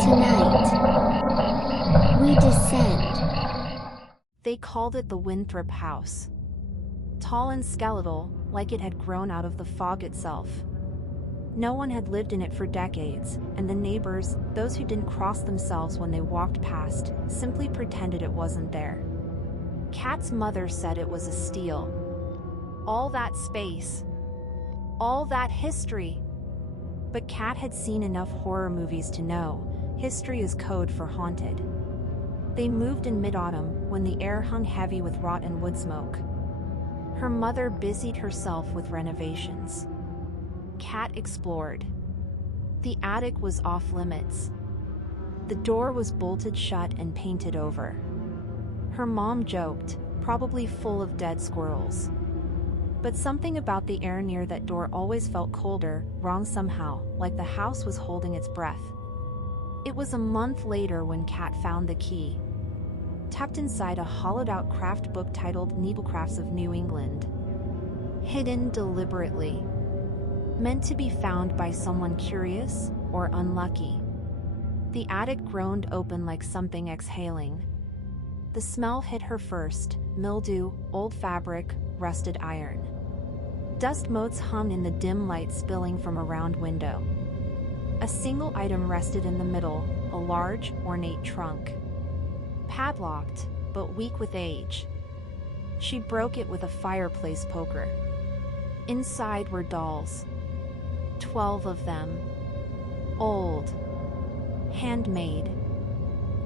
Tonight, we descend. They called it the Winthrop House. Tall and skeletal, like it had grown out of the fog itself. No one had lived in it for decades, and the neighbors, those who didn't cross themselves when they walked past, simply pretended it wasn't there. Kat's mother said it was a steal. All that space. All that history. But Kat had seen enough horror movies to know, history is code for haunted. They moved in mid-autumn, when the air hung heavy with rot and wood smoke. Her mother busied herself with renovations. Kat explored. The attic was off limits. The door was bolted shut and painted over. Her mom joked, probably full of dead squirrels. But something about the air near that door always felt colder, wrong somehow, like the house was holding its breath. It was a month later when Kat found the key, tucked inside a hollowed-out craft book titled Needlecrafts of New England. Hidden deliberately. Meant to be found by someone curious or unlucky. The attic groaned open like something exhaling. The smell hit her first, mildew, old fabric, rusted iron. Dust motes hung in the dim light spilling from a round window. A single item rested in the middle, a large, ornate trunk. Padlocked, but weak with age. She broke it with a fireplace poker. Inside were dolls. 12 of them. Old. Handmade.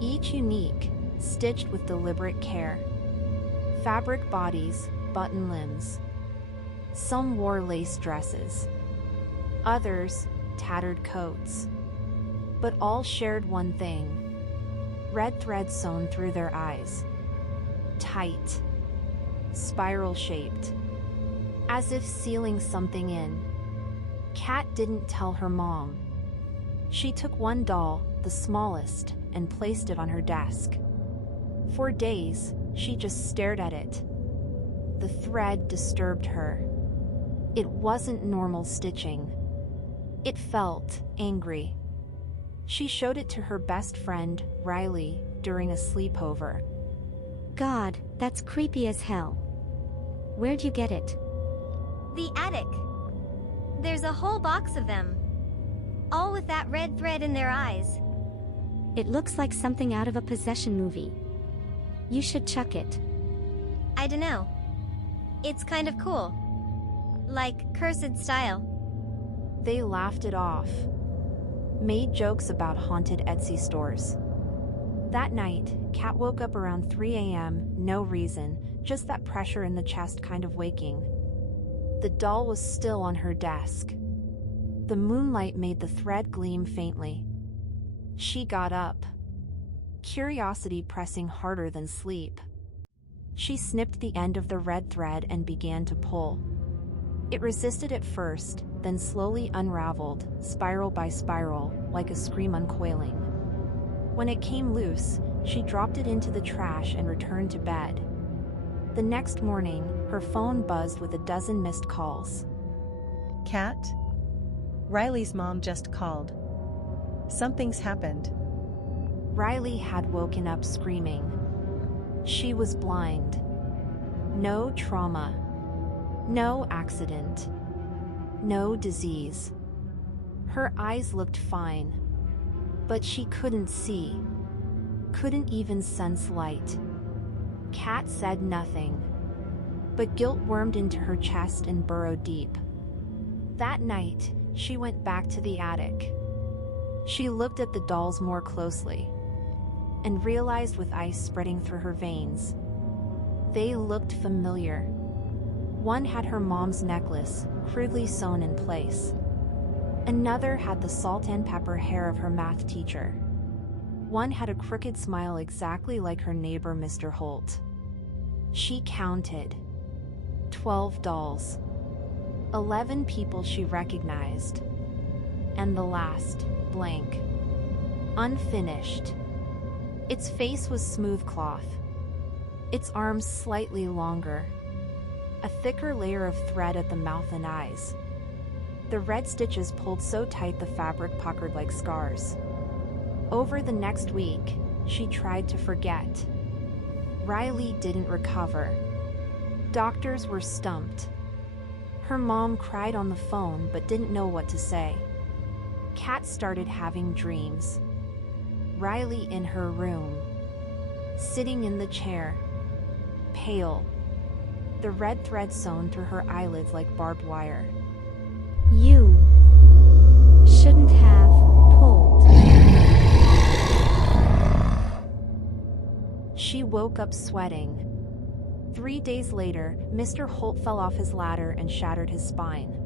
Each unique, stitched with deliberate care. Fabric bodies, button limbs. Some wore lace dresses. Others, tattered coats. But all shared one thing. Red thread sewn through their eyes. Tight. Spiral-shaped. As if sealing something in. Kat didn't tell her mom. She took one doll, the smallest, and placed it on her desk. For days, she just stared at it. The thread disturbed her. It wasn't normal stitching. It felt angry. She showed it to her best friend, Riley, during a sleepover. God, that's creepy as hell. Where'd you get it? The attic. There's a whole box of them. All with that red thread in their eyes. It looks like something out of a possession movie. You should chuck it. I dunno. It's kind of cool. Like, cursed style. They laughed it off. Made jokes about haunted Etsy stores. That night, Kat woke up around 3 a.m., no reason, just that pressure in the chest kind of waking. The doll was still on her desk. The moonlight made the thread gleam faintly. She got up. Curiosity pressing harder than sleep. She snipped the end of the red thread and began to pull. It resisted at first, then slowly unraveled, spiral by spiral, like a scream uncoiling. When it came loose, she dropped it into the trash and returned to bed. The next morning, her phone buzzed with a dozen missed calls. Kat? Riley's mom just called. Something's happened. Riley had woken up screaming. She was blind. No trauma. No accident. No disease. Her eyes looked fine. But she couldn't see. Couldn't even sense light. Kat said nothing. But guilt wormed into her chest and burrowed deep. That night, she went back to the attic. She looked at the dolls more closely. And realized with ice spreading through her veins. They looked familiar. One had her mom's necklace, crudely sewn in place. Another had the salt and pepper hair of her math teacher. One had a crooked smile exactly like her neighbor Mr. Holt. She counted. 12 dolls. 11 people she recognized. And the last, blank. Unfinished. Its face was smooth cloth. Its arms slightly longer. A thicker layer of thread at the mouth and eyes. The red stitches pulled so tight the fabric puckered like scars. Over the next week, she tried to forget. Riley didn't recover. Doctors were stumped. Her mom cried on the phone but didn't know what to say. Kat started having dreams. Riley in her room, sitting in the chair, pale, the red thread sewn through her eyelids like barbed wire. You shouldn't have pulled. She woke up sweating. 3 days later, Mr. Holt fell off his ladder and shattered his spine.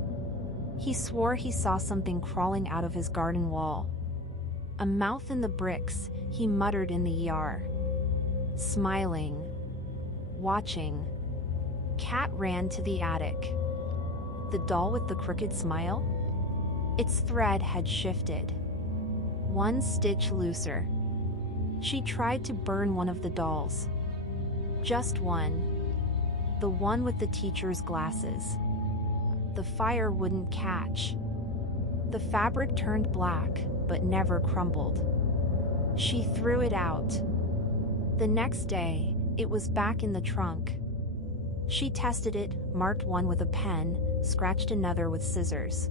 He swore he saw something crawling out of his garden wall. A mouth in the bricks, he muttered in the ER. Smiling, watching, Kat ran to the attic. The doll with the crooked smile? Its thread had shifted. 1 stitch looser. She tried to burn one of the dolls. Just one. The one with the teacher's glasses. The fire wouldn't catch. The fabric turned black, but never crumbled. She threw it out. The next day, it was back in the trunk. She tested it, marked one with a pen, scratched another with scissors.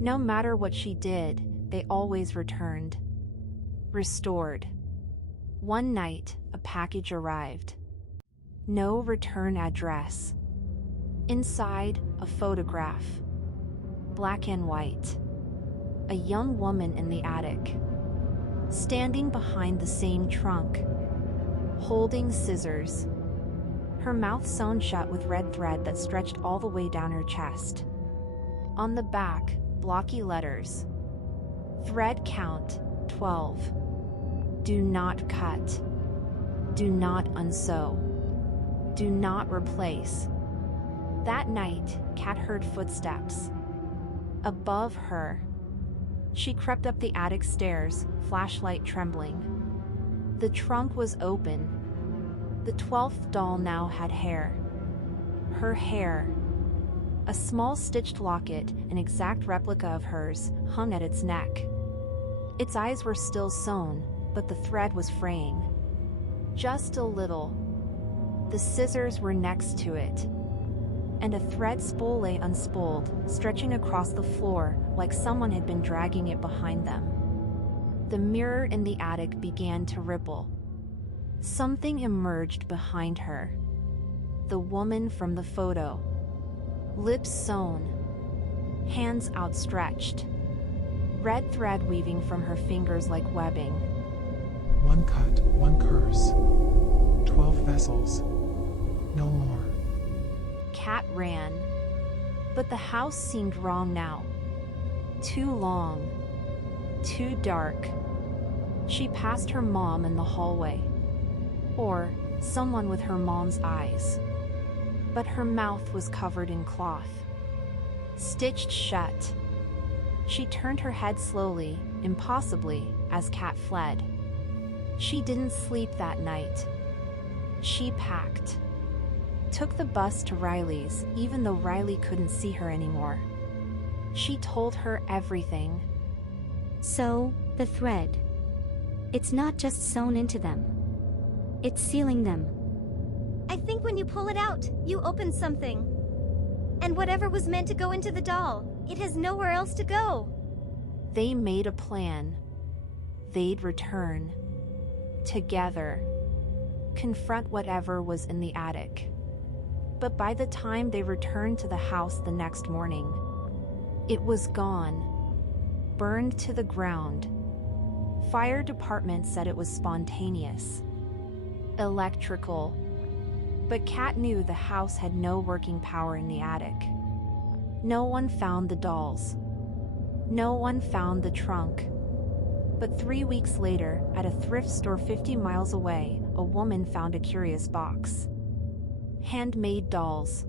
No matter what she did, they always returned. Restored. One night, a package arrived. No return address. Inside, a photograph. Black and white. A young woman in the attic. Standing behind the same trunk. Holding scissors. Her mouth sewn shut with red thread that stretched all the way down her chest. On the back, blocky letters. Thread count, 12. Do not cut. Do not unsew. Do not replace. That night, Kat heard footsteps. Above her. She crept up the attic stairs, flashlight trembling. The trunk was open. The 12th doll now had hair. Her hair. A small stitched locket, an exact replica of hers, hung at its neck. Its eyes were still sewn, but the thread was fraying. Just a little. The scissors were next to it. And a thread spool lay unspooled, stretching across the floor like someone had been dragging it behind them. The mirror in the attic began to ripple. Something emerged behind her. The woman from the photo. Lips sewn. Hands outstretched. Red thread weaving from her fingers like webbing. 1 cut, 1 curse. 12 vessels. No more. Kat ran. But the house seemed wrong now. Too long. Too dark. She passed her mom in the hallway. Or someone with her mom's eyes. But her mouth was covered in cloth. Stitched shut. She turned her head slowly, impossibly, as Kat fled. She didn't sleep that night. She packed. Took the bus to Riley's, even though Riley couldn't see her anymore. She told her everything. So, the thread. It's not just sewn into them. It's sealing them. I think when you pull it out, you open something. And whatever was meant to go into the doll, it has nowhere else to go. They made a plan. They'd return. Together. Confront whatever was in the attic. But by the time they returned to the house the next morning, it was gone. Burned to the ground. Fire department said it was spontaneous. Electrical. But Kat knew the house had no working power in the attic. No one found the dolls. No one found the trunk. But 3 weeks later, at a thrift store 50 miles away, a woman found a curious box. Handmade dolls.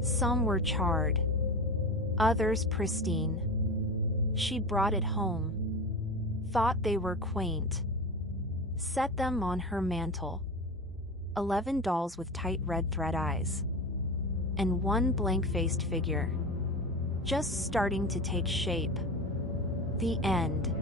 Some were charred. Others pristine. She brought it home. Thought they were quaint. Set them on her mantle. 11 dolls with tight red thread eyes. And one blank-faced figure. just starting to take shape. The end.